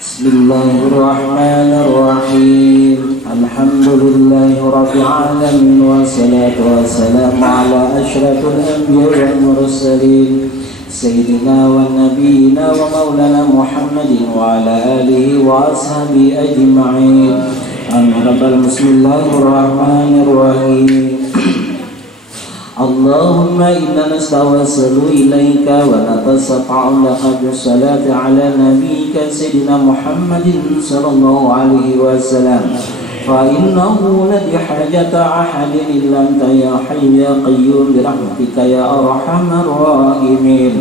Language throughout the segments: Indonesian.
Bismillahirrahmanirrahim. Alhamdulillahirabbil alamin wassalatu wassalamu ala asyrafil anbiya'i wal mursalin sayyidina wa nabiyyina wa maulana Muhammadin wa ala alihi wa ashabihi ajma'in. Bismillahirrahmanirrahim. Allahumma inna nastawasilu ilaika wa natasafa'u laka bisalati ala nabiyyika sayyidina Muhammadin sallallahu alaihi wasallam fa innahu la bihajata ahadin illa anta ya hayyu ya qayyum birahmatika ya arhamar rahimin.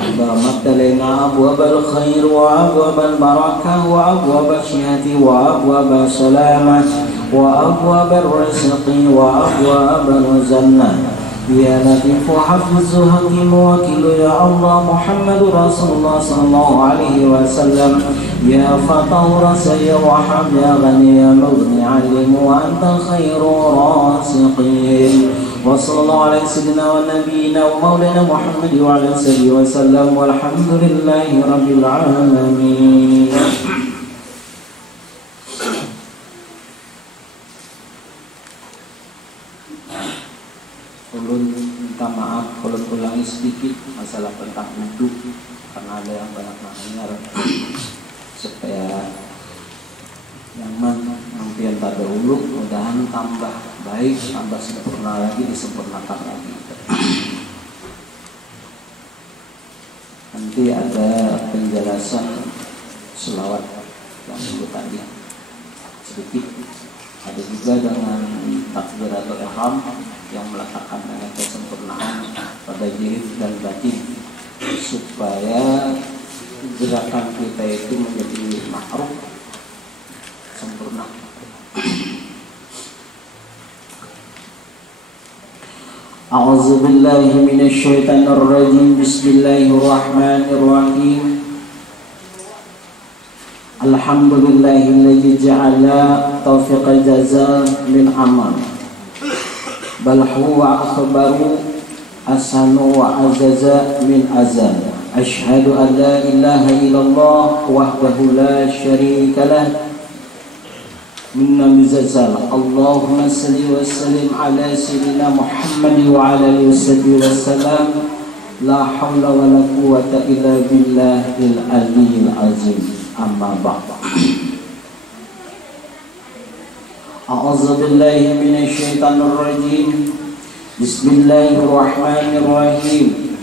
Allahumma talaina abwabal khair wa abwabal barakah wa abwabal syihati wa abwabal salamah wa abwabal rizqi wa abwabal jannah. Ya Latifu Hafizu Hakimu Wakilu ya Allah Muhammadu Rasulullah sallallahu alaihi wasallam. Ya Fatahu Rasa ya Wahab ya Ghani ya Mughni Alimu wa anta khairu rasiqin. Wa sallallahu alaihi sayyidina wa nabiyina wa maulana Muhammad wa ala alihi wasallam. Walhamdulillahi rabbil alamin. Ulun minta maaf kalau ulangi sedikit masalah tentang wudhu karena ada yang banyak nanya supaya nyaman nanti yang pada dahulu mudahan tambah baik, tambah sempurna lagi, disempurnakan lagi. Nanti ada penjelasan selawat yang dulu tadi sedikit, ada juga dengan takbiratul ihram yang meletakkan dengan kesempurnaan pada diri dan batin supaya gerakan kita itu menjadi makruh sempurna. A'udzu billahi minasy syaithanir rajim. Bismillahirrahmanirrahim. Alhamdulillahilladzi ja'ala taufiqal jazaa min amal bal huwa akhbaru asanu wa azaza min azal. Ashhadu an la ilaha illallah wahdahu la syarika lah minna mizazal. Allahumma salli wa sallim ala sayyidina Muhammad wa ala alihi wasallam. La hawla wa la quwwata illa billahil aliyyil azim. Amma ba'd. A'udzu billahi minasy syaithanir rajim. Bismillahirrahmanirrahim.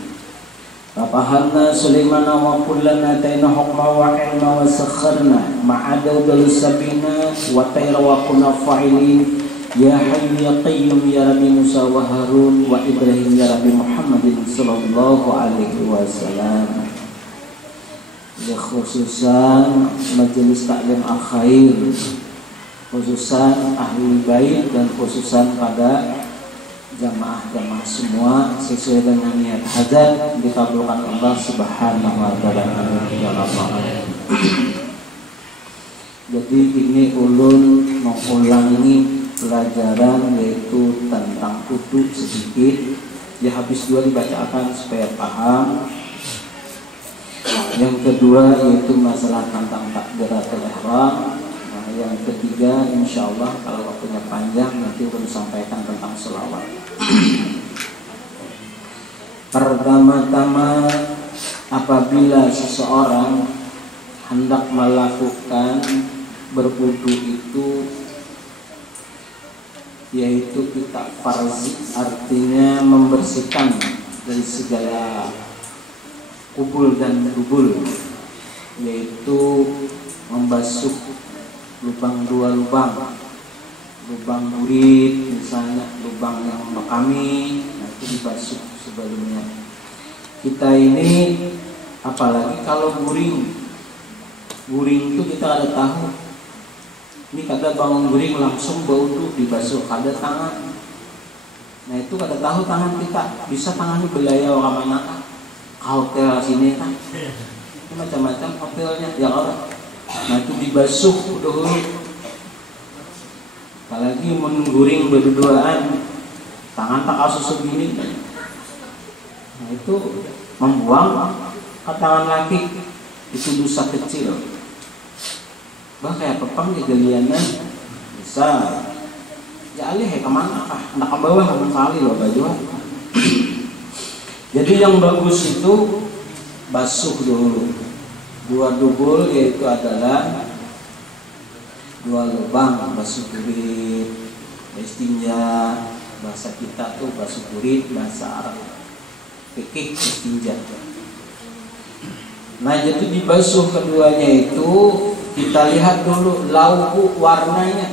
Fafahamna Sulaiman wa kullana atayna hukma wa ilma wa sakharna ma'a dawdal sabina wa tayra wa kunna fa'ilin. Ya hayyu ya qayyum ya Rabbi Musa wa Harun wa Ibrahim ya Rabbi Muhammadin sallallahu alaihi wasallam. Ya khususan majelis taklim akhair, khususan ahli bait dan khususan pada jamaah-jamaah semua sesuai dengan niat hajat dikabulkan Allah Subhanahu wa taala. Jadi ini ulun mengulangi pelajaran yaitu tentang wudu sedikit. Ya habis dua dibacakan supaya paham. Yang kedua yaitu masalah tentang takbiratul ihram. Yang ketiga insyaallah kalau waktunya panjang nanti akan sampaikan tentang selawat. Pertama-tama apabila seseorang hendak melakukan berwudu itu yaitu kita farzi, artinya membersihkan dari segala kubul dan dubul, yaitu membasuh lubang dua lubang burit misalnya, lubang yang mekami, nanti dibasuh sebelumnya. Kita ini apalagi kalau guring itu kita ada tahu. Ini kada bangun guring langsung bau tuh dibasuh, kada tangan. Nah itu kada tahu tangan kita, bisa tangannya belayar kemana? Hotel sini kan, itu macam-macam hotelnya ya orang. Nah itu dibasuh dahulu. Apalagi menguring berduaan, tangan tak kasus segini. Nah itu membuang ke tangan laki itu dosa kecil. bah kayak pepang di galiana bisa ya alih kemana kah nak ke bawah kali loh baju. Jadi yang bagus itu basuh dulu 2 dubul, yaitu adalah 2 lubang basuh kulit, istinja bahasa kita tuh basuh kulit, bahasa Arab fikih istinja. Nah jadi dibasuh keduanya itu kita lihat dulu lauhu warnanya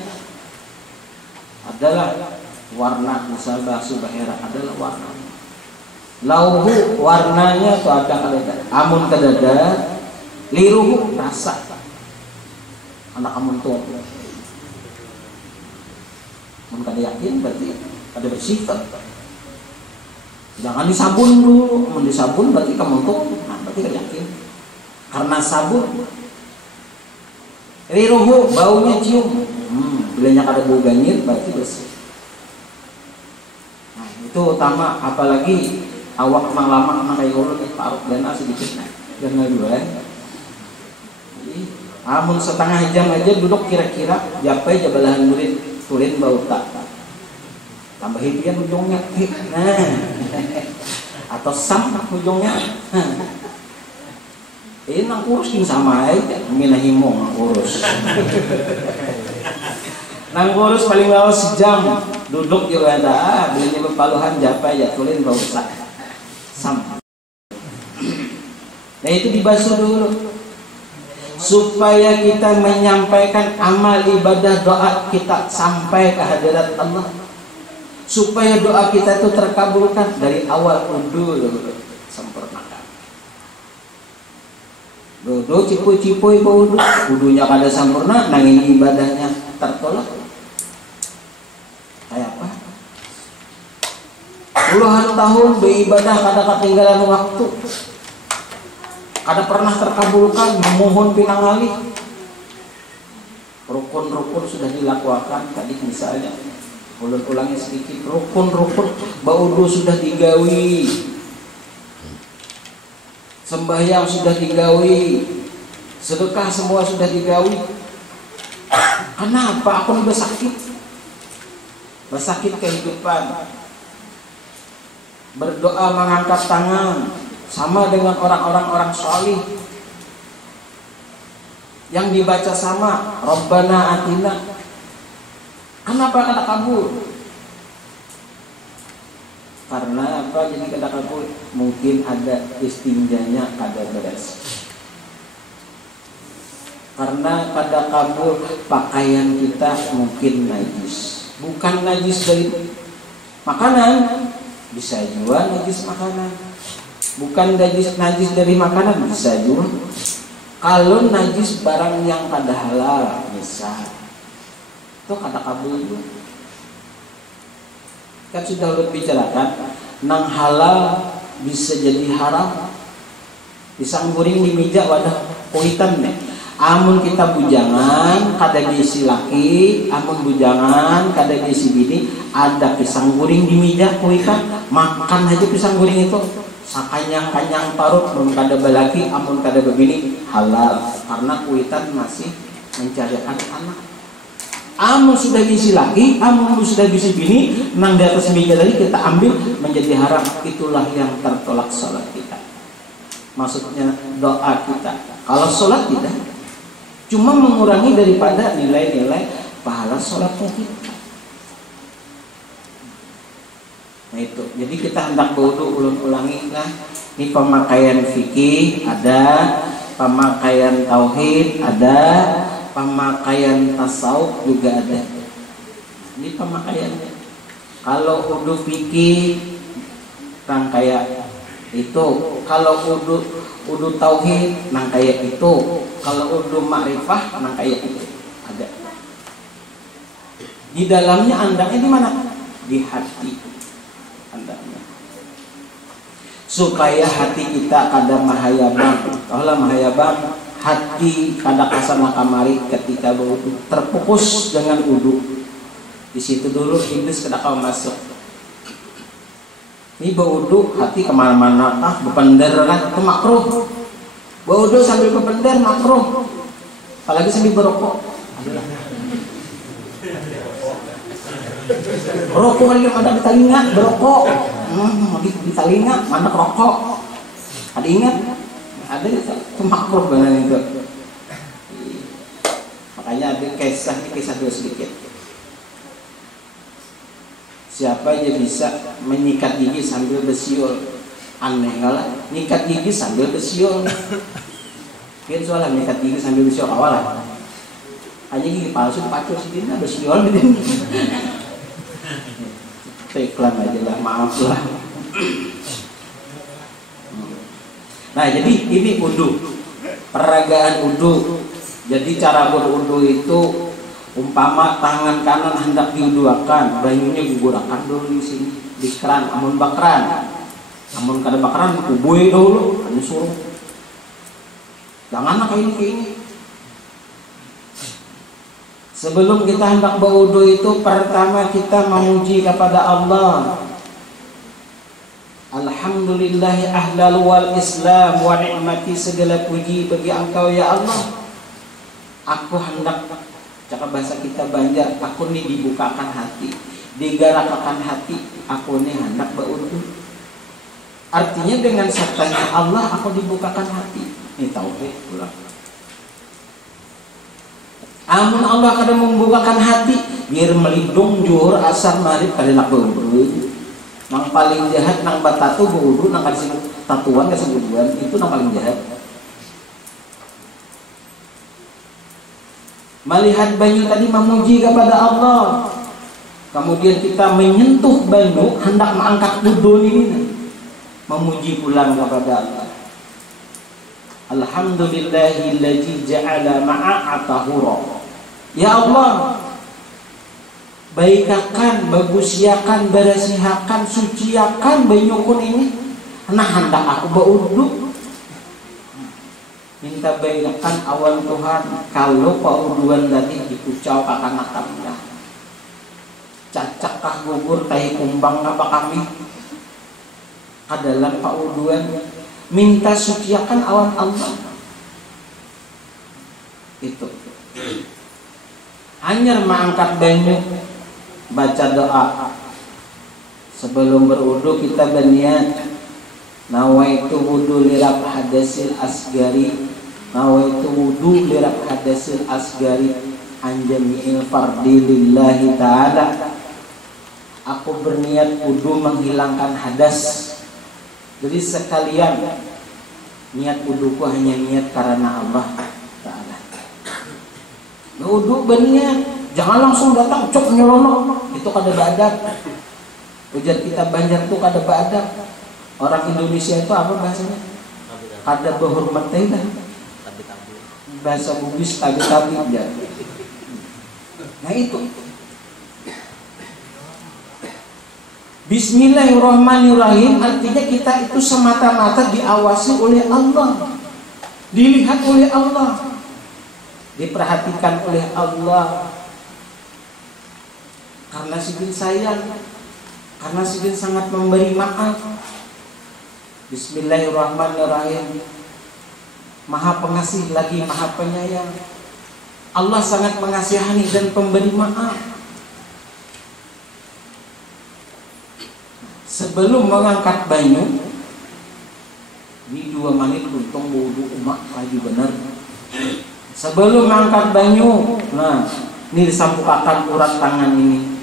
adalah warna, misal basuh bahera adalah warna lauhu warnanya tuh ada kadada amun kadada liruhu rasa anak amun tuh amun kada yakin berarti kada bersih tak. Jangan disabun dulu, amun disabun berarti kamu tuh nah berarti kada yakin karena sabun. Liruhu baunya cium, bilanya kada bau ganyir berarti bersih. Nah itu utama, apalagi awak lama nak kayak ulun parut dana sedikit nah jangan dulu amun setengah jam aja duduk kira-kira japai jabalahan murid tulin bau tak tambah hipian ujungnya nah atau sam ujungnya ini nang kurus sama aja minahimo nang kurus nang kurus paling bawah sejam duduk juga ada belinya berpaluhan japai ya tulin bau tak sam. Nah itu dibasuh dulu supaya kita menyampaikan amal ibadah doa kita sampai ke hadirat Allah, supaya doa kita itu terkabulkan dari awal wudu dulu sempurnakan. Wudu cipu-cipu wudu, wudunya kada sempurna, nangin ibadahnya tertolak. Kayak apa? Puluhan tahun beribadah kada ketinggalan waktu, kada pernah terkabulkan, memohon pinangali. Rukun-rukun sudah dilakukan tadi misalnya, ulang-ulangi sedikit, rukun-rukun baudu sudah digawi, sembahyang sudah digawi, sedekah semua sudah digawi. Kenapa aku bersakit? Bersakit kehidupan. Berdoa mengangkat tangan sama dengan orang-orang salih yang dibaca sama Rabbana atina. Kenapa kada kabul? Karena apa jadi kada kabul? Mungkin ada istinjanya kada beres. Karena kada kabul pakaian kita mungkin najis. Bukan najis dari makanan, bisa juga najis makanan. Bukan najis dari makanan, bisa juga. Kalau najis barang yang kada halal, misal itu kada kabul juga. Kan sudah berbicarakan, nang halal bisa jadi haram. Pisang goreng di meja wadah kuitan nih. Amun kita bujangan kada diisi laki, amun bujangan kada diisi bini, ada pisang goreng di meja kuitan, makan aja pisang goreng itu. Sakanyang-kanyang parut, amun kada balaki, amun kada bebini halal, karena kuitan masih mencarikan anak. Amun sudah diisi laki, amun sudah diisi bini, nang di atas meja tadi kita ambil menjadi haram. Itulah yang tertolak sholat kita. Maksudnya doa kita. Kalau sholat tidak, cuma mengurangi daripada nilai-nilai pahala sholatnya kita. Nah itu, jadi kita hendak wudu ulang-ulangi lah. Ini pemakaian fikih ada, pemakaian tauhid ada, pemakaian tasawuf juga ada. Ini pemakaiannya. Kalau wudu fikih nang kayak itu, kalau wudu tauhid nang kayak itu, kalau wudu ma'rifah nang kayak itu ada. Di dalamnya andaknya di mana? Di hati andaknya. Supaya hati kita kada mahayabang. Kaulah mahayabang, hati kada kasana kamari ketika berwudu, terfokus dengan wudu. Di situ dulu iblis kada kau masuk. Ini berwudu hati kemana-mana, berpender kan itu makruh. Berwudu sambil berpender makruh. apalagi sambil berokok. Rokok lagi ada di telinga, berokok. Di telinga, mana rokok. Ada ingat? Ada itu makruh banget itu. Makanya ada kisah dulu sedikit. Siapa yang bisa menyikat gigi sambil bersiul? Aneh enggak lah, nyikat gigi sambil bersiul. Kan soalnya nyikat gigi sambil bersiul awal lah. Hanya gigi palsu pacu sendiri bersiul gitu. Iklan aja lah, maaf lah. Nah jadi ini wudu, peragaan wudu. Jadi cara berwudu itu umpama tangan kanan hendak diwuduakan, banyunya digunakan dulu di sini di keran, amun bakran, amun kada bakran kubui dulu, anu suruh. Jangan kayak ini. Sebelum kita hendak berwudu itu pertama kita memuji kepada Allah. Alhamdulillahi ahlal wal islam wa ni'mati, segala puji bagi Engkau ya Allah. Aku hendak, cakap bahasa kita Banjar, aku nih dibukakan hati, digerakkan hati, aku nih hendak berwudu. Artinya dengan sabdanya Allah aku dibukakan hati. Ini tauhid pula. Amun Allah kada membukakan hati, biar melindung juhur asar marib kada nak berwudu. Nang paling jahat nang batatu berwudu, nang kada sebut tatuan kada sebutuan, itu nang paling jahat. Melihat banyu tadi memuji kepada Allah. Kemudian kita menyentuh banyu hendak mengangkat wudu ini, memuji pulang kepada Allah. Alhamdulillahilladzi ja'ala ma'a tahura. Ya Allah, baikakan, bagusiakan, berasihakan, suciakan banyukun ini. Nah hendak aku berwudu. Minta baikakan awan Tuhan, kalau pauduan tadi dikucau kakak nakamnya. Cacak kah gugur tahi kumbang apa kami? Adalah pauduan. Minta suciakan awan Allah. Itu. Hanya mengangkat banyu, baca doa. Sebelum berwudu kita berniat, nawaitu wudu lirab hadasil asgari, nawaitu wudu lirab hadasil asgari anjami'il fardi lillahi ta'ala. Aku berniat wudu menghilangkan hadas. Jadi sekalian niat wuduku hanya niat karena Allah Ta'ala. Wudu berniat, jangan langsung datang cok nyelonok, itu kada beradab. Ujar kita Banjar tuh kada beradab. Orang Indonesia itu apa bahasanya? Kada berhormat dah. Bahasa Bugis tabi-tabi aja. Nah itu. Bismillahirrahmanirrahim artinya kita itu semata-mata diawasi oleh Allah, dilihat oleh Allah, diperhatikan oleh Allah. Karena sidin sayang, karena sidin sangat memberi maaf. Bismillahirrahmanirrahim, Maha pengasih lagi Maha penyayang. Allah sangat mengasihani dan pemberi maaf. Sebelum mengangkat banyu, ini 2 menit untung wudu umak lagi benar. Sebelum mengangkat banyu, nah ini disampaikan urat tangan ini.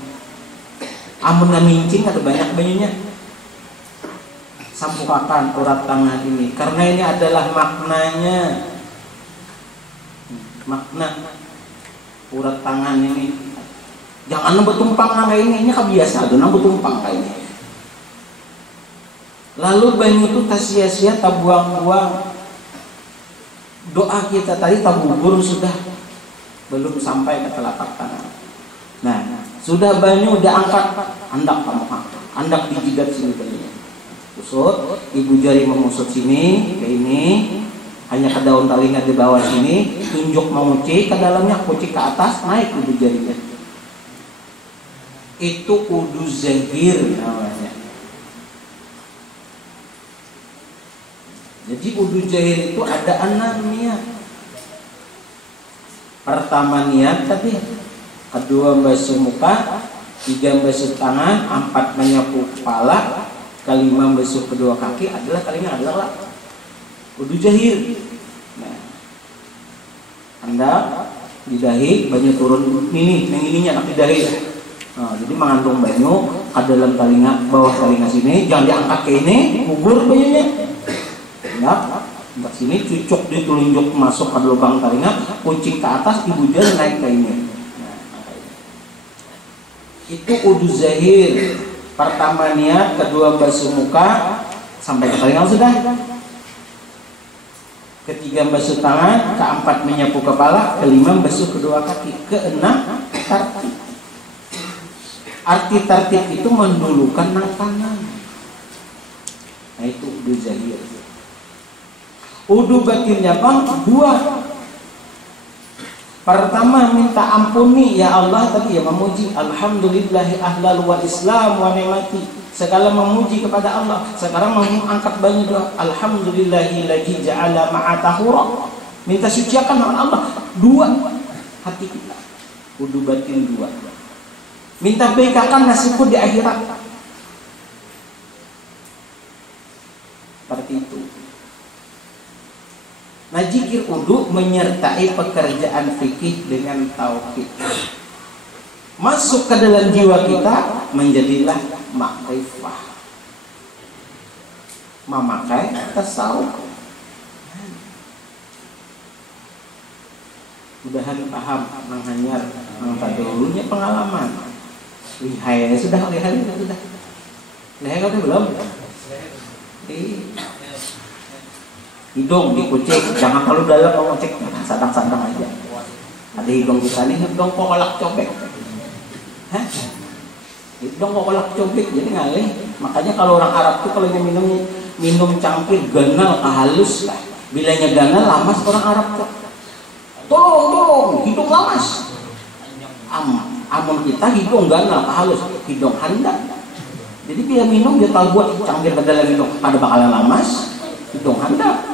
Amun ngamincing ada banyak banyunya. Sampaikan urat tangan ini, karena ini adalah maknanya. Makna urat tangan ini. Jangan bertumpang kayak ini kebiasaan, jangan bertumpang kayak ini. Lalu banyu itu tak sia-sia, tak buang-buang. Doa kita tadi tak gugur sudah, belum sampai ke telapak tangan. Nah, sudah banyu udah angkat, hendak kamu angkat, hendak dijidat sini banyunya. Usut, ibu jari memusut sini, ke ini, hanya ke daun telinga di bawah sini, tunjuk menguci ke dalamnya, kuci ke atas, naik ibu jarinya. Itu wudu zahir namanya. Jadi wudu zahir itu ada 6 niat. Pertama niat tadi, kedua basuh muka, tiga basuh tangan, empat menyapu kepala, kelima basuh kedua kaki adalah wudu jahir. Nah, Anda di dahi banyak turun ini, yang ininya nak di dahi. Nah, jadi mengandung banyu ke dalam telinga, bawah telinga sini, jangan diangkat ke ini, gugur banyunya. Nah, di sini cucuk di telunjuk masuk ke lubang telinga, kuncing ke atas, ibu jari naik ke ini. Nah, itu wudu zahir. Pertama niat, kedua basuh muka sampai ke telinga sudah. Ketiga basuh tangan, keempat menyapu kepala, kelima basuh kedua kaki, keenam tartib. Arti tartib itu mendulukan makanan. Nah itu wudu zahir. Wudu batinnya bang dua. Pertama minta ampuni, ya Allah tadi ya memuji, alhamdulillahi ahlal wal islam wa ni'mati. Segala memuji kepada Allah. Sekarang mau angkat banyak doa, alhamdulillahilladzi ja'ala ma'a tahura. Minta suciakan nama Allah. Dua hati kita. Wudu batin dua. Minta baikakan nasibku di akhirat. Seperti itu. Nah, zikir wudu menyertai pekerjaan fikih dengan tauhid. Masuk ke dalam jiwa kita, menjadilah makrifah, memakai tasawuf. Mudahan paham, menghanyar, mengtadulunya pengalaman. Lihai sudah, lihai sudah. Lihai kau belum? Hidung dikucek, jangan kalau dalam mau cek, sadang-sadang aja. Ada hidung kita nih, hidung kok kolak cobek. Hah? Hidung kok kolak cobek, jadi ngalih. Makanya kalau orang Arab tuh kalau minum cangkir ganal halus lah. Bilanya ganal lamas orang Arab tuh. Tolong, hidung lamas. Amun kita hidung ganal halus, hidung handap. Jadi bila minum dia tahu buat cangkir dalam minum, pada bakalan lamas, hidung handap.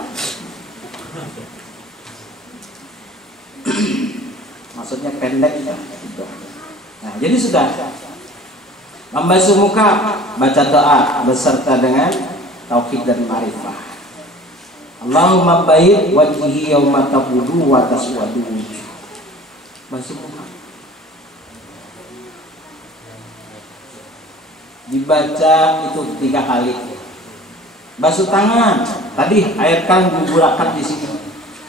Maksudnya pendek ya. Nah, jadi sudah membasuh muka, baca doa beserta dengan tauhid dan ma'rifah. Allahumma bayyid wajhi yauma tabudu wa taswadu. Basuh muka. Dibaca itu 3 kali. Basuh tangan. Tadi airkan gugurakan di sini.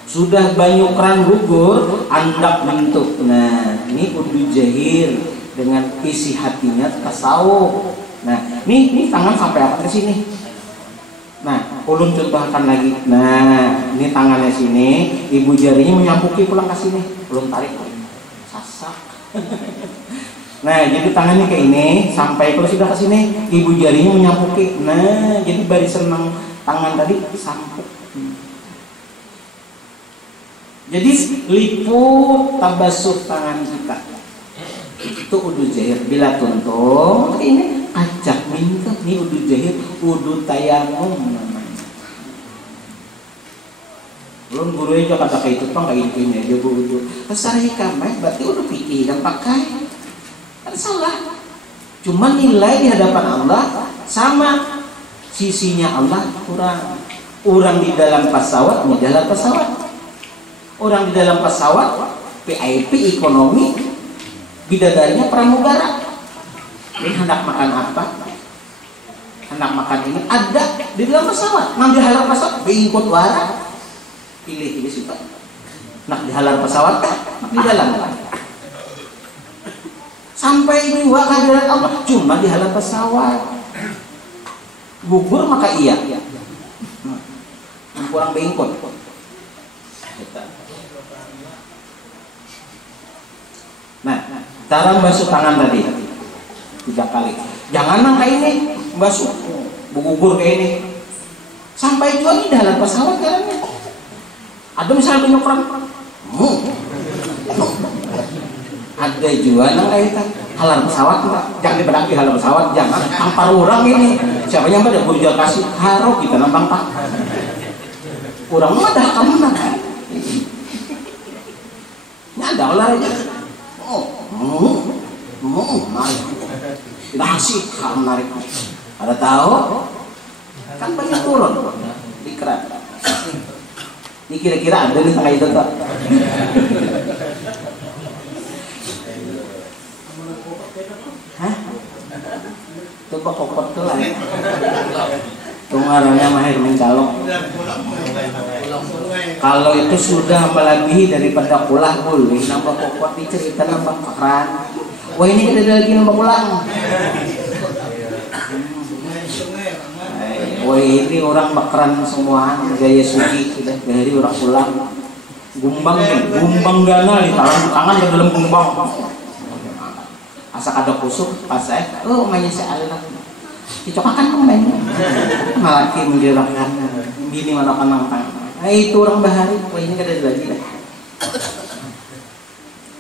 Sudah banyu keran gugur, andap bentuk. Nah, ini wudu jahir dengan isi hatinya tasawuf. Nah, ini tangan sampai ke sini. Nah, ulun contohkan lagi. Nah, ini tangannya sini, ibu jarinya menyampuki pulang ke sini. Ulun tarik, sasak. Nah, jadi tangannya kayak ini, sampai kalau sudah ke sini, ibu jarinya menyampuki. Nah, jadi barisan tangan tadi sampuk. Jadi liput tabasuh tangan kita. Itu wudu jahir. Bila tuntung, ini ajak minta nih wudu jahir, wudu tayamum namanya. Belum guru aja kata kayak itu, kayak ini aja wudu. Kesana hikmah, berarti wudu fikih dan pakai. Kan salah. Cuma nilai di hadapan Allah sama, sisinya Allah kurang. Orang di dalam pesawat, di dalam pesawat. Orang di dalam pesawat VIP ekonomi, bidadarinya pramugara. Ini hendak makan apa? Hendak makan ini ada di dalam pesawat. Nang di halar pesawat ikut wara. Pilih siapa? Nak di halar pesawat kah? Nak di dalam. Sampai juga kehadiran Allah cuma di halar pesawat. Gugur maka iya. Kurang bengkot. Nah, cara basuh tangan tadi 3 kali. Jangan nang kayak ini basuh, gugur kayak ini. Sampai juga di dalam pesawat jalannya. Ada misalnya penyokran, ada juga nang kayak itu. Halar pesawat enggak? Jangan dipedaki halar pesawat, jangan. Tampar orang ini. Siapa yang pada bujal kasih haro kita nampang pak. Orang mah dah kamu nang. ada olahraga. Narik. Tidak asik kalau menarik. Ada tahu? Kan banyak turun di keran. Ini kira-kira ada nih kayak itu tak? Hah? Coba kokot tuh lah. Tungarannya mahir mencalok. Kalau itu sudah melebihi daripada kulah boleh nambah kokot dicerita nambah keran. Wah ini kita lagi nambah kulang. Wah ini orang bakaran semua gaya suci sudah dari orang pulang gumbang gana di tangan ke dalam gumbang asal ada kusuk pas saya mainnya saya ada dicokakan pemain malah kim dirahkan bini malah kanang itu orang bahari. Wah ini kada lagi dah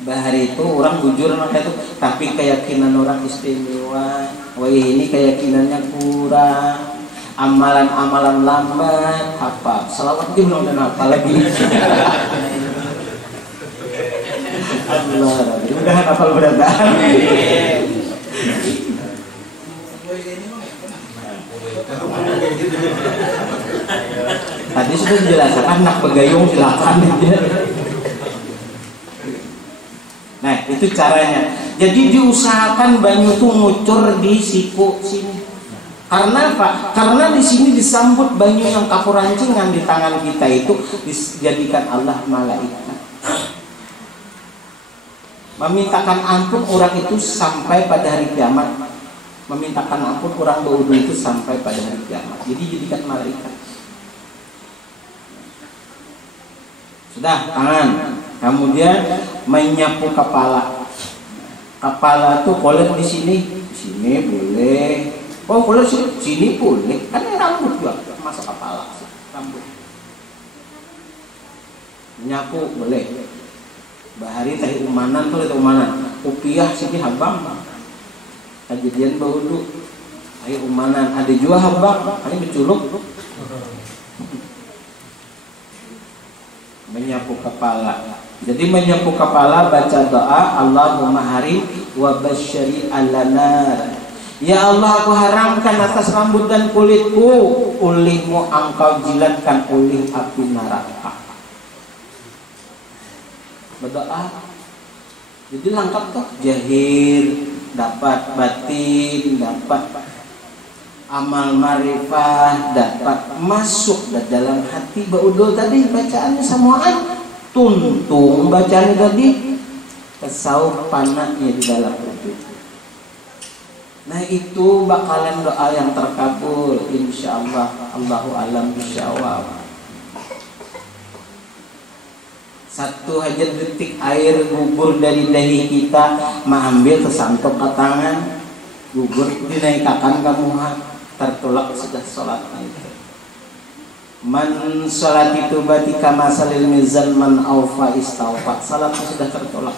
bahari itu orang bujur anak itu tapi keyakinan orang istimewa. Wah ini keyakinannya kurang, amalan-amalan lambat, apa selawat dia belum dan apa lagi. Allah, mudah-mudahan hafal berat-berat. Tadi sudah dijelaskan anak begayung silakan. Nah itu caranya. Jadi diusahakan banyu itu ngucur di siku sini. Karena apa? Karena di sini disambut banyu yang kapurancingan di tangan kita itu dijadikan Allah malaikat. Memintakan ampun orang itu sampai pada hari kiamat. Memintakan ampun orang berwudu itu sampai pada hari kiamat. Jadi jadikan malaikat. Sudah tangan. Kemudian menyapu kepala. Kepala tuh boleh di sini boleh. Oh boleh sini boleh. Kan rambut juga masuk kepala rambut. Menyapu boleh. Bahari tadi umanan tuh itu umanan. Upiah sini habang. Kejadian baudu. Ayo umanan ada juga habang. Ini berculuk. Menyapu kepala. Jadi menyapu kepala baca doa Allahumma harim wa basyari alanar. Ya Allah aku haramkan atas rambut dan kulitku, ulihmu engkau jilatkan ulih api neraka. Berdoa. Jadi lengkap tuh jahir dapat batin dapat amal marifah dapat masuk dalam hati baudul tadi bacaannya semuaan. Tuntung bacaan tadi kesauh panahnya di dalam wudhu. Nah itu bakalan doa yang terkabul insyaallah. Allahu a'lam bishawab. Satu aja detik air gugur dari dahi kita mengambil tersantok ke tangan gugur dinaikkan ke muha tertolak sudah sholat itu. Man sholat itu batika masalil mizan man aufa istawfat. Salatnya sudah tertolak.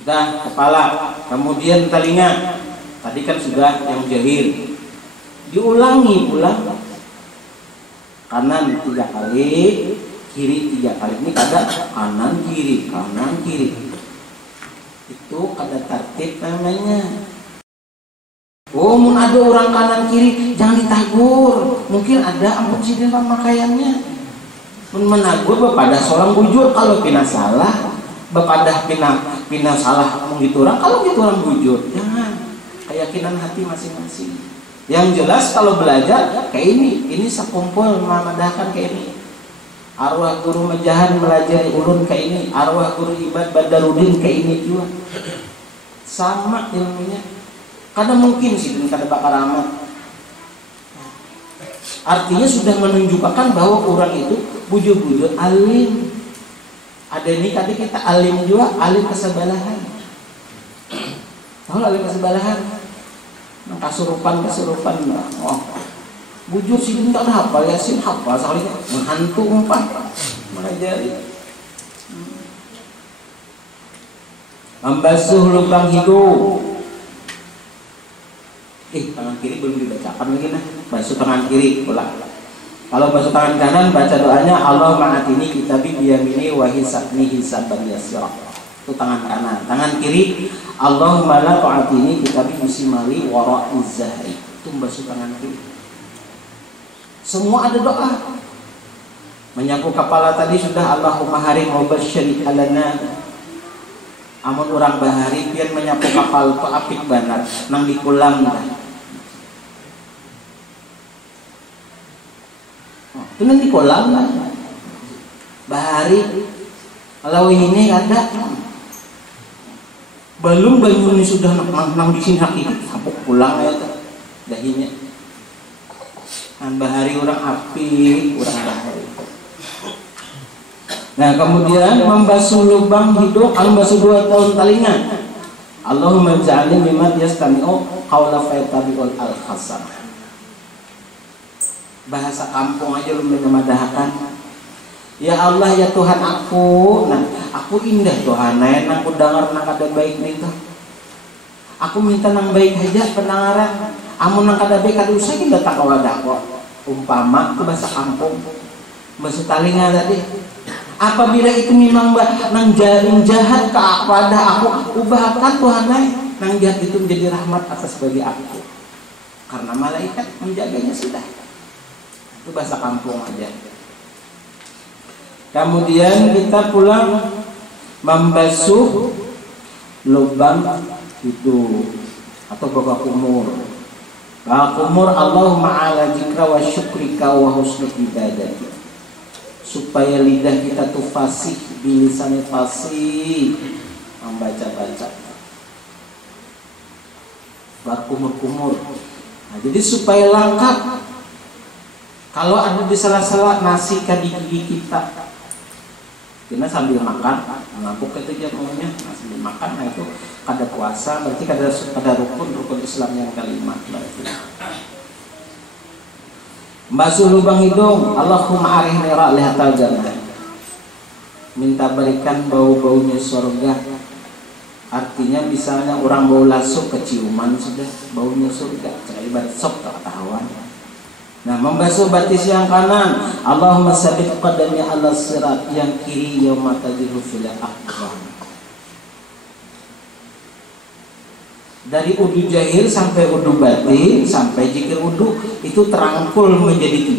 Sudah kepala, kemudian telinga. Tadi kan sudah yang jahir. Diulangi ulang. Kanan 3 kali, kiri 3 kali. Ini kada kanan kiri. Itu kada tertib namanya. Oh, mun ada orang kanan kiri jangan ditagur. Mungkin ada ampun sih dalam pakaiannya. Mun menagur bapada seorang bujur kalau pina salah, bapada pina salah gitu orang. Kalau gitu orang bujur, jangan. Keyakinan hati masing-masing. Yang jelas kalau belajar kayak ini sekumpul memadahkan kayak ini. Arwah guru Mejahan melajari ulun kayak ini, arwah guru Ibad Badarudin kayak ini juga. Sama ilmunya. Karena mungkin sih dengan kada bakar amat. Artinya sudah menunjukkan bahwa orang itu bujur-bujur alim. Ada ini tadi kita alim juga, alim kesebelahan. Tahu alim kesebelahan? Kasurupan. Oh, bujur sih tak ada hafal Yasin hafal sekali menghantu umpan melajari. Membasuh lubang hidung. Tangan kiri belum dibacakan lagi nah. Basuh tangan kiri pula. Kalau basuh tangan kanan baca doanya Allah ma'atini kitabi biyamini wa hisabni hisaban yasira. Itu tangan kanan. Tangan kiri Allahumma la ta'atini kitabi bisimali wara'iz zahri. Itu basuh tangan kiri. Semua ada doa. Menyapu kepala tadi sudah Allahumma harim mubasysyir alana. Amun orang bahari pian menyapu kapal itu apik banar nang dikulang dah. Itu nanti kolam lah. Bahari kalau ini ada belum bangun sudah nang di sini hakiki sabuk pulang ya dahinya. Bahari orang api, orang bahari. Nah kemudian membasuh lubang hidung, membasuh 2 tahun telinga. Allahumma ja'alni mimman yastami'u qawla fayattabi'ul al-hasan. Bahasa kampung aja lu memadahkan. Ya Allah ya Tuhan aku, nah aku indah Tuhan, nang aku dengar nang kada baik nih tuh. Aku minta nang baik aja pendengaran. Amun nang kada baik kada usah kita tak kawadah kok. Umpama itu bahasa kampung, bahasa talinga tadi. Apabila itu memang nang jahat kepada aku ubahkan Tuhan nang jahat itu menjadi rahmat atas bagi aku. Karena malaikat menjaganya sudah. Itu bahasa kampung aja. Kemudian kita pulang membasuh lubang hidung atau babak kumur. Babak kumur Allahumma ala dzikra wa syukrika wa husni ibadati. Supaya lidah kita tuh fasih, bilisannya fasih membaca-baca. Berkumur-kumur. Nah, jadi supaya lengkap. Kalau ada di sela-sela nasi di gigi kita, kita sambil makan, ngampuk itu aja ngomongnya, sambil makan, nah itu kada puasa, berarti kada rukun Islam yang kelima berarti. Basuh lubang hidung, Allahumma arihni ra'ihatal jannah. Minta berikan bau-baunya surga. Artinya misalnya orang bau lasuk keciuman sudah baunya surga. Cari batsok ketahuan. Nah, membasuh batis yang kanan, Allahumma sabit qadami ala sirat, yang kiri yauma tajiru fil aqwam. Dari udu jahir sampai udu batin sampai zikir udu itu terangkul menjadi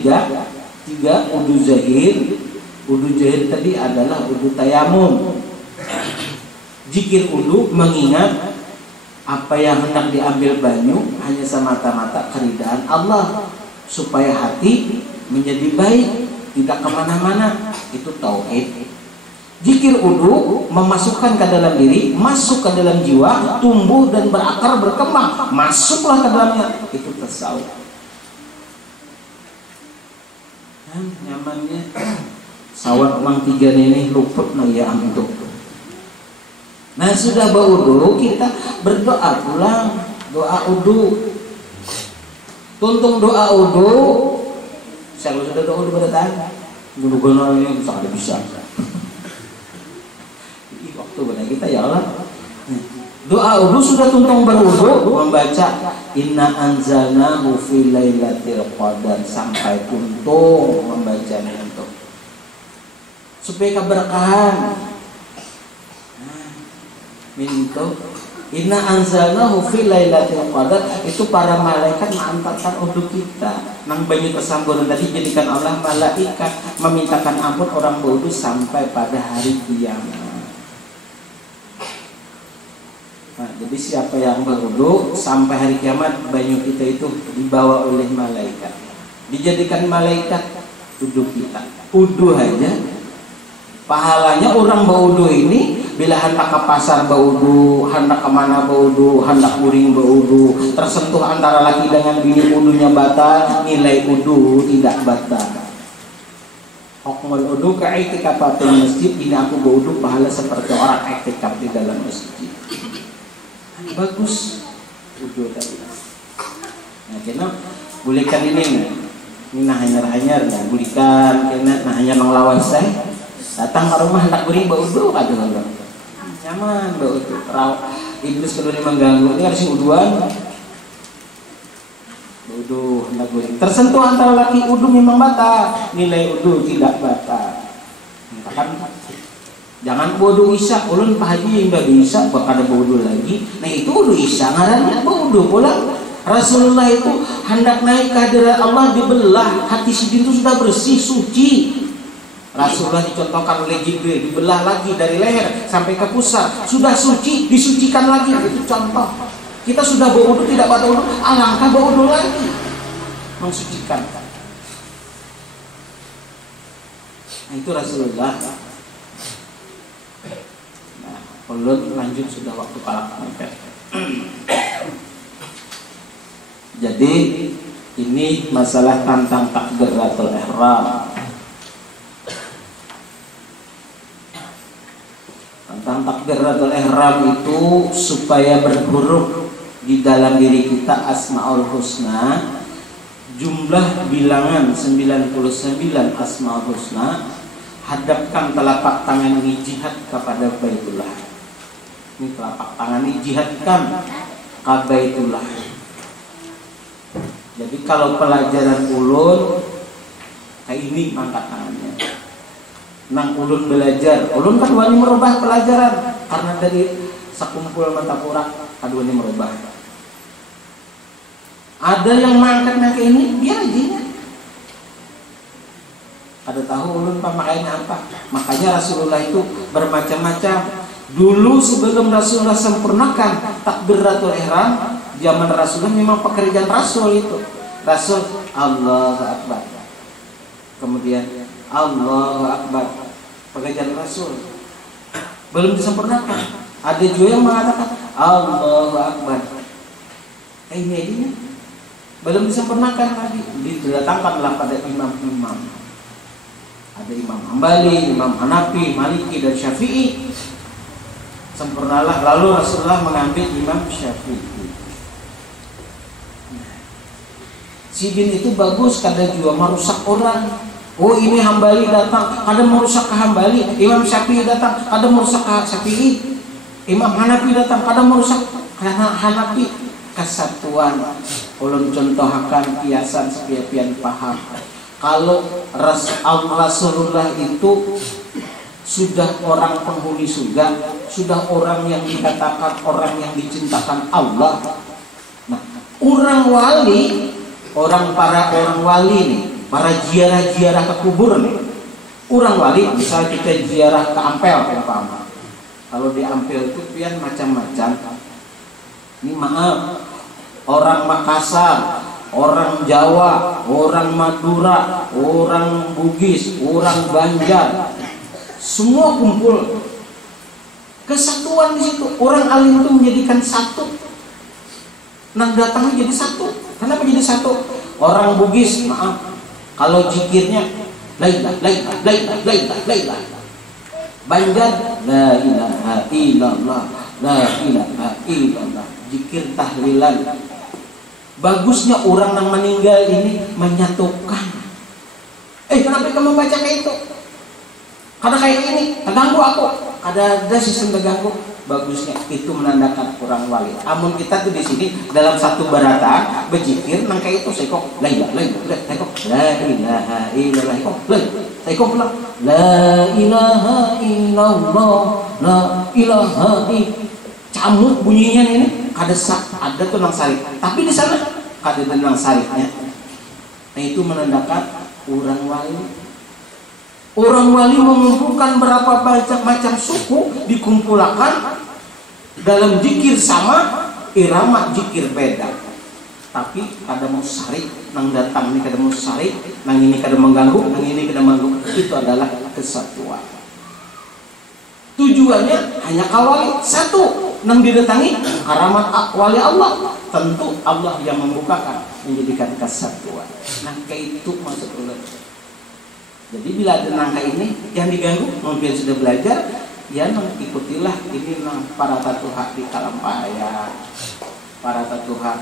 tiga udu zahir. Udu zahir tadi adalah udu tayamum. Zikir udu mengingat apa yang hendak diambil banyu hanya semata-mata keridaan Allah supaya hati menjadi baik, tidak kemana-mana. Itu tauhid. Zikir wudu memasukkan ke dalam diri, masuk ke dalam jiwa, tumbuh dan berakar berkembang, masuklah ke dalamnya. Itu tasawuf. Nyamannya sawat mang 3 ini luput na ya untuk. Nah sudah berwudu kita berdoa pulang, doa wudu. Tuntung doa wudu. Saya sudah doa wudu pada tadi. Guna-guna ini bisa. Waktu benar kita ya Allah. Doa wudu sudah tuntung berwudu membaca inna anzalnahu fi lailatul qadar sampai tuntung membacanya untuk supaya keberkahan. Minto inna anzalnahu fi lailatul qadar itu para malaikat mengantarkan wudu kita. Nang banyu kesamburan tadi jadikan Allah malaikat memintakan ampun orang berwudu sampai pada hari kiamat. Nah, jadi siapa yang berwudu sampai hari kiamat banyu kita itu dibawa oleh malaikat, dijadikan malaikat wudu kita. Wudu aja pahalanya orang berwudu ini bila hendak ke pasar berwudu, hendak kemana berwudu, hendak guring berwudu, tersentuh antara laki dengan bini wudunya batal, nilai wudu tidak batal. Hukmul wudu ka'itikafatul masjid, ini aku berwudu pahala seperti orang iktikaf di dalam masjid. Bagus wudu tadi. Nah, kena bolehkan ini nah hanyar-hanyar nah bolehkan kena nah hanya menglawan saya datang ke rumah hendak beri wudu kata Allah. Nyaman wudu. Iblis kalau dia mengganggu ini harus wuduan. Wudu Udu hendak guling. Tersentuh antara laki udu memang batal, nilai udu tidak batal. Kan jangan wudu isya, ulun Pak Haji yang baru isya bakal ada wudu lagi. Nah itu wudu isya ngarannya wudu pula. Rasulullah itu hendak naik ke hadirat Allah dibelah, hati sidin itu sudah bersih suci. Rasulullah dicontohkan oleh Jibril, dibelah lagi dari leher sampai ke pusar, sudah suci, disucikan lagi. Itu contoh. Kita sudah berwudu tidak pada wudu, alangkah berwudu lagi, mensucikan. Nah itu Rasulullah. Nah, ulun lanjut sudah waktu kalak mepet. Jadi ini masalah tentang takbiratul ihram. Tentang takbiratul ihram itu supaya berhuruf di dalam diri kita Asmaul Husna, jumlah bilangan 99 Asmaul Husna. Hadapkan telapak tangan ini jihad kepada Baitullah. Ini telapak tangan ini jihadkan ke Baitullah. Jadi kalau pelajaran ulun kayak ini angkat tangannya. Nang ulun belajar, ulun kan wani merubah pelajaran karena dari sekumpul mata kurak kedua ini merubah. Ada yang mengangkatnya ke ini, biar aja. Ada tahu ulun pemakaiannya apa? Makanya Rasulullah itu bermacam-macam. Dulu sebelum Rasulullah sempurnakan takbiratul ihram, zaman Rasulullah memang pekerjaan Rasul itu. Rasul Allahu Akbar. Kemudian Allahu Akbar. Pekerjaan Rasul. Belum disempurnakan. Ada juga yang mengatakan Allahu Akbar. Ini idenya. Belum disempurnakan lagi. Didatangkanlah pada imam-imam. Ada Imam Hambali, Imam Hanafi, Maliki dan Syafi'i. Sempurnalah, lalu Rasulullah mengambil Imam Syafi'i. Sidin itu bagus, kadang juga merusak orang. Oh ini Hambali datang, kadang merusak ke Hambali. Imam Syafi'i datang, kadang merusak ke Syafi'i. Imam Hanafi datang, kadang merusak ke Hanafi. Kesatuan. Ulun contohkan kiasan sepian paham. Kalau Rasulullah itu sudah orang penghuni surga, sudah orang yang dikatakan orang yang dicintakan Allah. Nah, orang wali, para orang wali nih, para ziarah-ziarah ke kubur nih. Orang wali, misalnya kita ziarah ke Ampel, umpama. Kalau di Ampel itu pian macam-macam. Ini maaf, orang Makassar, orang Jawa, orang Madura, orang Bugis, orang Banjar, semua kumpul. Kesatuan di situ. Orang alim itu menjadikan satu. Nah datangnya jadi satu. Kenapa jadi satu? Orang Bugis, maaf, kalau zikirnya lailah, lailah, lailah, lailah, lailah. Banjar, la ilaha illallah, la ilaha illallah. Zikir tahlilan. Bagusnya orang yang meninggal ini menyatukan. Kenapa kamu baca kayak itu? Karena kayak ini, terganggu aku. Ada sistem terganggu. Bagusnya itu menandakan orang wali. Amun kita tuh di sini dalam satu barataan berzikir, nang kayak itu saya kok la ilaha illallah, saya kok la ilaha illallah, saya kok pulang la ilaha illallah, la ilaha illallah. Camuk bunyinya ini ada tuh nang sarif. Tapi di sana ada nang sarifnya. Nah itu menandakan orang wali. Orang wali mengumpulkan berapa macam suku, dikumpulkan dalam zikir sama, irama zikir beda. Tapi kada mau sarif, nang datang ini kada mau sarif, nang ini kada mengganggu, nang ini kada mengganggu. Itu adalah kesatuan. Tujuannya hanya kawali satu. Nang didatangi karamat wali Allah, tentu Allah yang membukakan, menjadikan kesatuan. Nah kayak itu maksud ulun. Jadi bila ada nangka ini yang diganggu, mungkin sudah belajar, ya ikutilah ini nang para tatuha di Kalampaya, para tatuha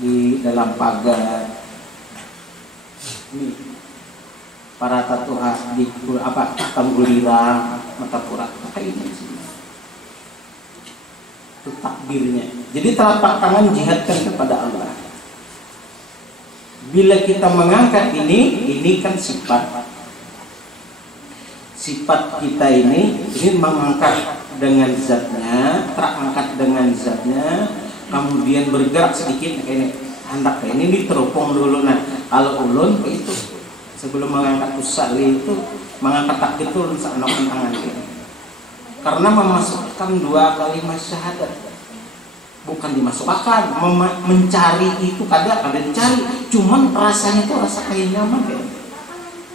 di dalam pagar, ini para tatuha di Tanggulirang, Matapura, kayak ini sih. Itu takbirnya. Jadi telapak tangan jihadkan kepada Allah. Bila kita mengangkat ini kan sifat kita ini mengangkat dengan zatnya, terangkat dengan zatnya, kemudian bergerak sedikit kayak ini, hendak kayak ini diterupung dulu. Nah kalau ulun kayak itu sebelum mengangkat usali itu mengangkat takbir itu ulun seanokan tangan ini, karena memasukkan 2 kalimat syahadat, bukan dimasukkan, mencari itu kada dicari, cuman rasanya itu rasa kayak nyaman kayak.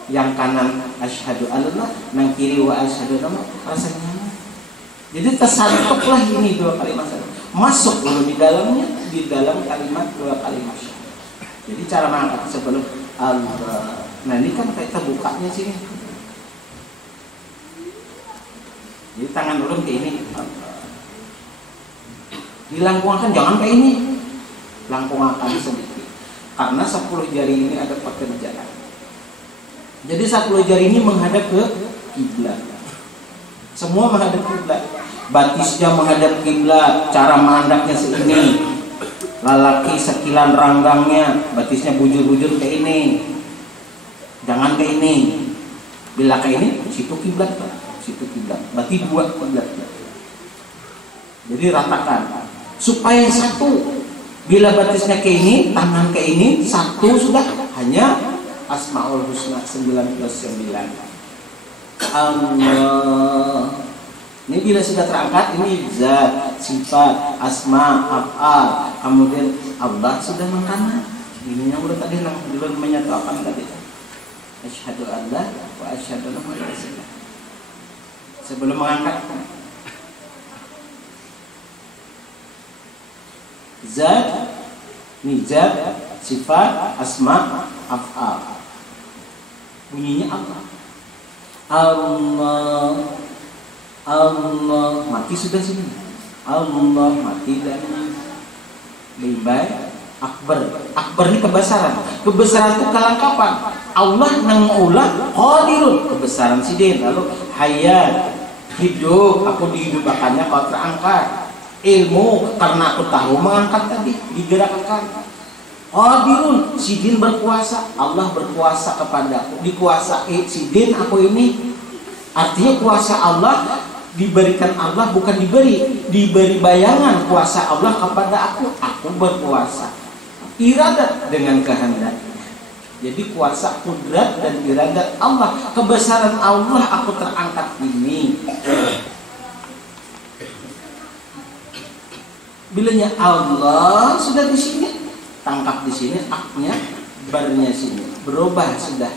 Yang kanan asyhadu Allah, yang kiri wa asyhadu Allah, rasanya nyaman. Jadi tersantuklah ini 2 kalimat syahadat. Masuk dulu di dalamnya, di dalam kalimat 2 kalimat syahadat. Jadi cara mengangkat sebelum Allah. Nah ini kan kita bukanya sini. Jadi tangan ulun kayak ini. Dilangkungkan jangan kayak ini. Langkungkan sedikit. Karena 10 jari ini ada pekerjaan. Jadi 10 jari ini menghadap ke kiblat. Semua menghadap kiblat. Batisnya menghadap kiblat. Cara menghadapnya segini. Lalaki sekilan ranggangnya, batisnya bujur-bujur kayak ini. Jangan kayak ini. Bila kayak ini, situ kiblat, situ kiblat. Berarti 2 kiblat. Jadi ratakan. Supaya satu. Bila batisnya kayak ini, tangan kayak ini, satu sudah hanya Asmaul Husna 99. Allah. Ini bila sudah terangkat, ini zat, sifat, asma, af'al. Kemudian Allah sudah mengkanan. Ini yang udah tadi belum menyatakan tadi. Asyhadu alla wa asyhadu anna Muhammadar Rasulullah. Sebelum mengangkat zat, ini zat, sifat, asma, af'al. Bunyinya apa? Allah, Allah, mati sudah sini. Allah mati dan lebih akbar. Akbar ini kebesaran. Kebesaran itu kelengkapan. Allah nang ulah qadirun, kebesaran sidin. Lalu hayat, hidup, aku dihidupakannya kau terangkat. Ilmu karena aku tahu mengangkat tadi, digerakkan. Qadirun, sidin berkuasa, Allah berkuasa kepadaku, dikuasai sidin aku ini. Artinya kuasa Allah diberikan Allah, bukan diberi bayangan kuasa Allah kepada aku berkuasa. Iradat dengan kehendak. Jadi kuasa kudrat dan iradat Allah, kebesaran Allah aku terangkat ini. Bilanya Allah sudah di sini, tangkap di sini, aknya, barnya sini, berubah sudah.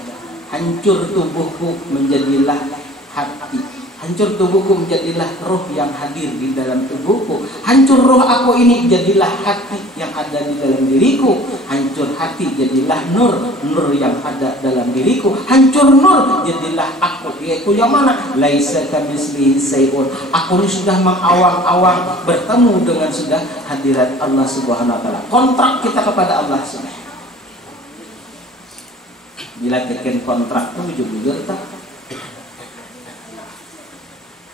Hancur tubuhku menjadilah hati, hancur tubuhku menjadilah roh yang hadir di dalam tubuhku. Hancur roh aku ini jadilah hati yang ada di dalam diriku. Hancur hati jadilah nur, nur yang ada dalam diriku. Hancur nur jadilah aku, yaitu yang mana? Laisa kamitslihi syai'un. Aku ini sudah mengawang-awang bertemu dengan sudah hadirat Allah Subhanahu wa taala. Kontrak kita kepada Allah sudah. Bila bikin kontrak itu bujur-bujur tak.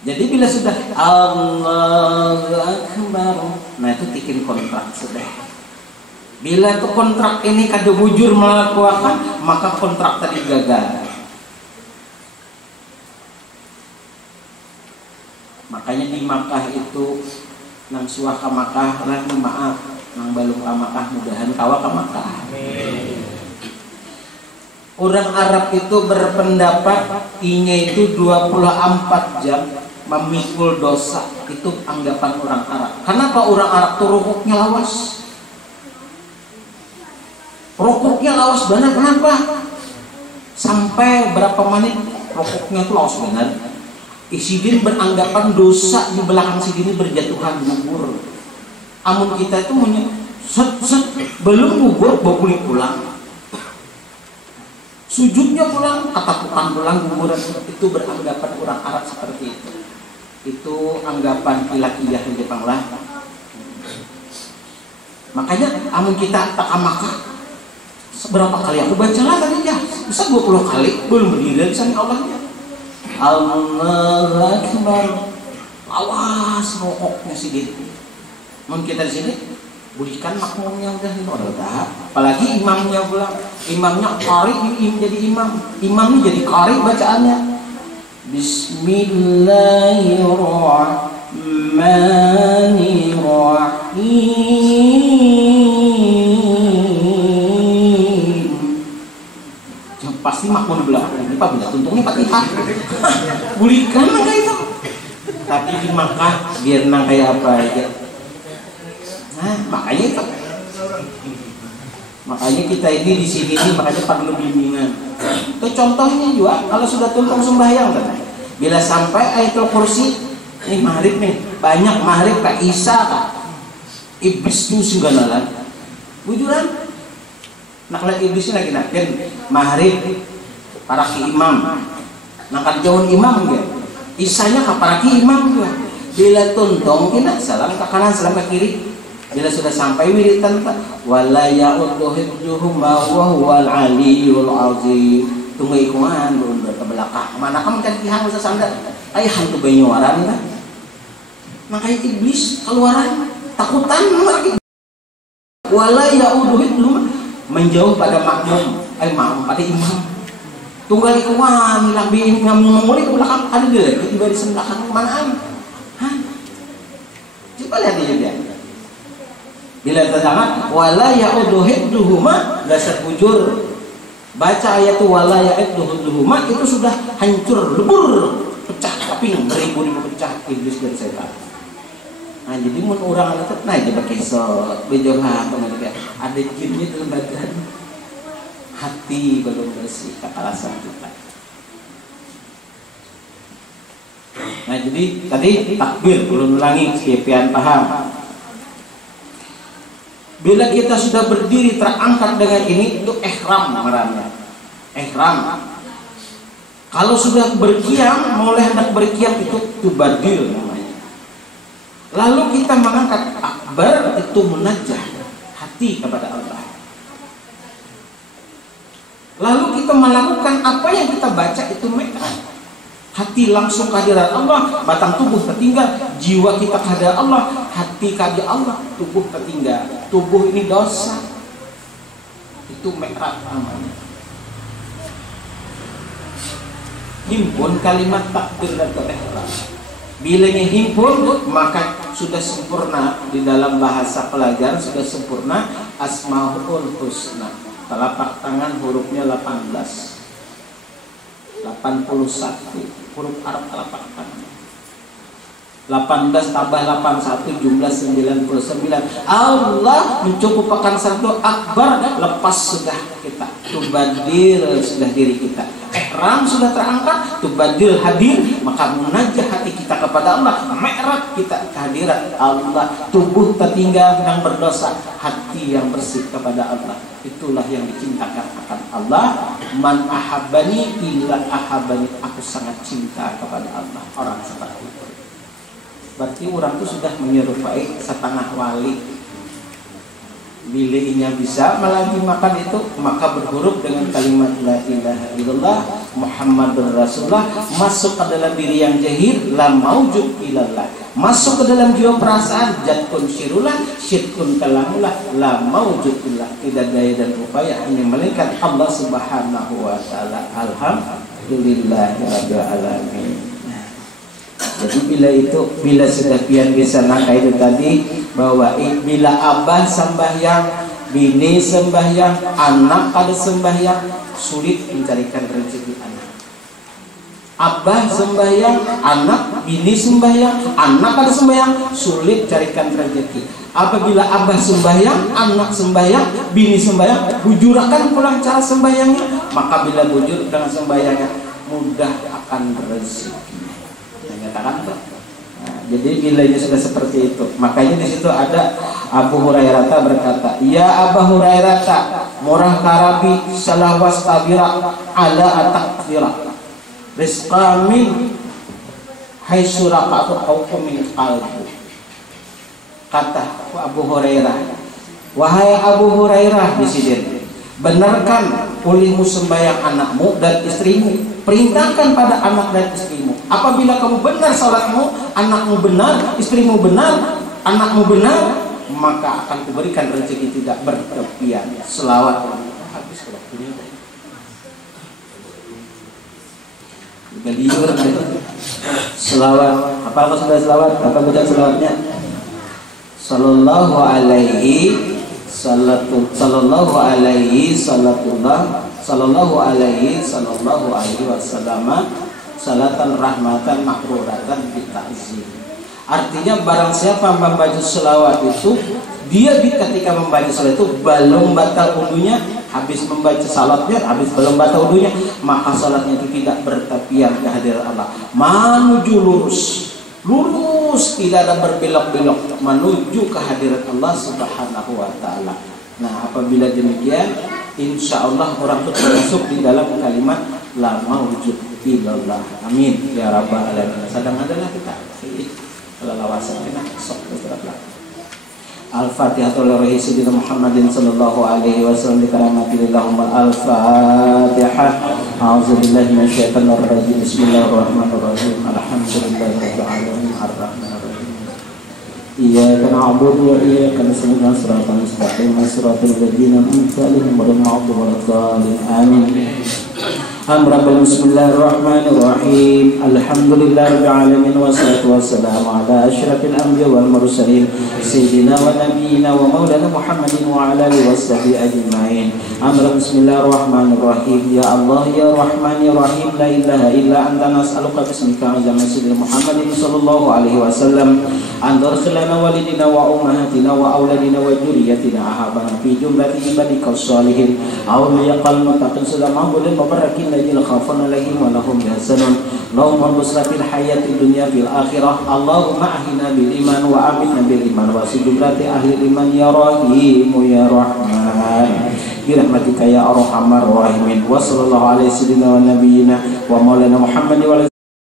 Jadi bila sudah Allahu Akbar, nah itu bikin kontrak sudah. Bila itu kontrak ini kada bujur melakukan, maka kontrak tadi gagal. Makanya di Makkah itu nang suah ka Makkah, maaf, nang balung ka Makkah, mudahan kawa ka Makkah. Orang Arab itu berpendapat inya itu 24 jam memikul dosa. Itu anggapan orang Arab. Kenapa orang Arab tuh rukuknya lawas? Rukuknya lawas benar. Kenapa? Sampai berapa menit rukuknya itu lawas benar. Sidin beranggapan dosa di belakang sidin berjatuhan gugur. Amun kita itu belum gugur boleh pulang. Sujudnya pulang, katakutan pulang, guguran. Itu beranggapan orang Arab seperti itu. Itu anggapan ilahiyah di Jepang lah. Makanya amun kita tak Makkah, seberapa kali aku baca lah tadi ya, bisa 20 kali belum berdiri di sana Allahnya. Allahu Akbar. Awas rokoknya sih gitu. Amun kita di sini Berikan makmumnya udah apalagi imamnya pula, imamnya qari jadi imamnya jadi qari bacaannya Bismillahirrahmanirrahim. Pasti makmum bilang ini Pak bila tuntungnya Fatihah. Berikan mangga itu. Tapi di Makkah biar nang kayak apa aja. Nah, makanya kita ini di sini makanya perlu bimbingan. Itu contohnya juga kalau sudah tumpang sembahyang kan. Bila sampai ayatul kursi, ini maghrib nih, banyak maghrib Kak Isa Kak. Iblis tuh segala bujuran. Nak lihat iblis lagi nakin maghrib para ki imam. Nak jauh imam dia. Isanya ka para ki imam juga. Bila tuntong kita salam ke kanan, salam ke kiri. Bila sudah sampai wiritan wala ya'udhuhum wa huwal aliyul azim. Tunggu ikuan mundur ke belakang. Mana kamu kan tihang bisa sandar. Ay hantu benyuaran kan. Makanya iblis keluaran takutan lagi. Wala ya'udhuhum menjauh pada makmum. Ay makmum pada imam. Tunggal ikuan hilang biing ngomong ke belakang ada dia tiba di sebelah manaan. Hah? Coba lihat dia. Bila terjemahan wala ya'udhuhuma dasar bujur. Baca ayat wala ya'udhuhuma itu sudah hancur lebur pecah tapi beribu-ribu pecah iblis dan setan. Nah jadi mun orang itu nah coba kesot bejohan pengen ada jinnya dalam badan hati belum bersih alasan kita. Nah jadi tadi takbir belum ulangi sekian paham. Bila kita sudah berdiri terangkat dengan ini itu ihram namanya. Ihram. Kalau sudah berkiam, mulai hendak berkiam itu tubadil namanya. Lalu kita mengangkat akbar itu munajjah hati kepada Allah. Lalu kita melakukan apa yang kita baca itu mi'raj. Hati langsung kehadiran Allah, batang tubuh tertinggal, jiwa kita kehadiran Allah, hati kehadiran Allah, tubuh tertinggal. Tubuh ini dosa. Itu mi'raj namanya. Himpun kalimat takbir dan ihram. Bila himpun maka sudah sempurna di dalam bahasa pelajaran sudah sempurna Asmaul Husna. Telapak tangan hurufnya 18. 81 huruf Arab telapak tangan. 18 tambah 81 jumlah 99. Allah mencukupkan satu akbar lepas sudah kita. Tubadir sudah diri kita. Ihram sudah terangkat, tubadir hadir, maka munajjah hati kita kepada Allah, mi'raj kita kehadiran Allah, tubuh tertinggal yang berdosa, hati yang bersih kepada Allah. Itulah yang dicintakan akan Allah. Man ahabbani illa ahabbani, aku sangat cinta kepada Allah. Orang seperti itu. Berarti orang itu sudah menyerupai setengah wali. Bila bisa melazimkan itu, maka berhuruf dengan kalimat la ilaha illallah Muhammadur Rasulullah, masuk ke dalam diri yang jahir, la maujud ilallah, masuk ke dalam jiwa perasaan, jadkun syirullah, syirkun kalamullah, la maujud illallah, tidak daya dan upaya hanya melainkan Allah subhanahu wa ta'ala. Alhamdulillahirabbil alamin. Jadi bila sudah pian bisa nangka itu tadi bahwa bila abah sembahyang, bini sembahyang, anak pada sembahyang, sulit mencarikan rezeki anak. Abah sembahyang, anak, bini sembahyang, anak pada sembahyang, sulit carikan rezeki. Apabila abah sembahyang, anak sembahyang, bini sembahyang, bujurakan pulang cara sembahyangnya, maka bila bujur dengan sembahyangnya mudah akan rezeki. Nyatakan tuh. Nah, jadi bila sudah seperti itu, makanya di situ ada Abu Hurairah berkata, ya Abu Hurairah, murah karabi salah wastabira ala atakfira rizqamin hai suraqatu au min qalbu. Kata Abu Hurairah, wahai Abu Hurairah, di sini benarkan olehmu sembahyang anakmu dan istrimu, perintahkan pada anak dan istrimu. Apabila kamu benar salatmu, anakmu benar, istrimu benar, anakmu benar, maka akan kuberikan rezeki tidak bertepian. Selawat habis waktunya. Beliur selawat. Apa sudah selawat? Apa baca selawatnya? Sallallahu alaihi sallallahu alaihi wasallam salatan rahmatan makruratan bita'zim. Artinya barang siapa membaca selawat itu, dia ketika membaca selawat itu belum batal wudunya, habis membaca salatnya, habis belum batal wudunya, maka salatnya itu tidak bertepian ke hadirat Allah, menuju lurus, tidak ada berbelok-belok, menuju ke hadirat Allah Subhanahu wa ta'ala. Nah, apabila demikian, insya Allah orang itu termasuk di dalam kalimat la mawjud illallah. Amin ya rabbal alamin. Sedang adalah kita lalawasan kita sok berapa. Al-Fatihah lillahi sayyidina Muhammadin sallallahu alaihi wasallam dikaramatillahi al-Fatihah. A'udzubillahi minasyaitonir rajim. Bismillahirrahmanirrahim. Alhamdulillahirabbil alamin arrahmanir rahim. Iyyaka na'budu wa iyyaka nasta'in. Shiratal mustaqim shiratal ladzina an'amta 'alaihim ghairil maghdubi 'alaihim. Amin. Bismillahirrahmanirrahim. Alhamdulillahirabbil alamin wassalatu wassalamu ala asyrafil anbiya'i wal mursalin sayyidina wa nabiyyina wa maulana Muhammadin wa ala alihi washabihi ajmain. Bismillahirrahmanirrahim. Ya Allah ya Rahman ya Rahim, la ilaha illa anta nas'aluka bismika azama sayyidina Muhammadin sallallahu alaihi wasallam an tarsilana walidina wa ummahatina wa auladina wa dzurriyyatina ahabana fi jumlati ibadika sholihin awliyaqal muttaqin sallallahu alaihi wa barakin ladzina khafuna alaihim wa lahum yahzanun. Allahumma busratil hayati dunya fil akhirah. Allahumma ahina bil iman wa amitna bil iman wa sujumlati ahli iman ya rahim ya rahman birahmatika ya arhamar rahimin. Wa sallallahu alaihi wa nabiyyina wa maulana Muhammad wa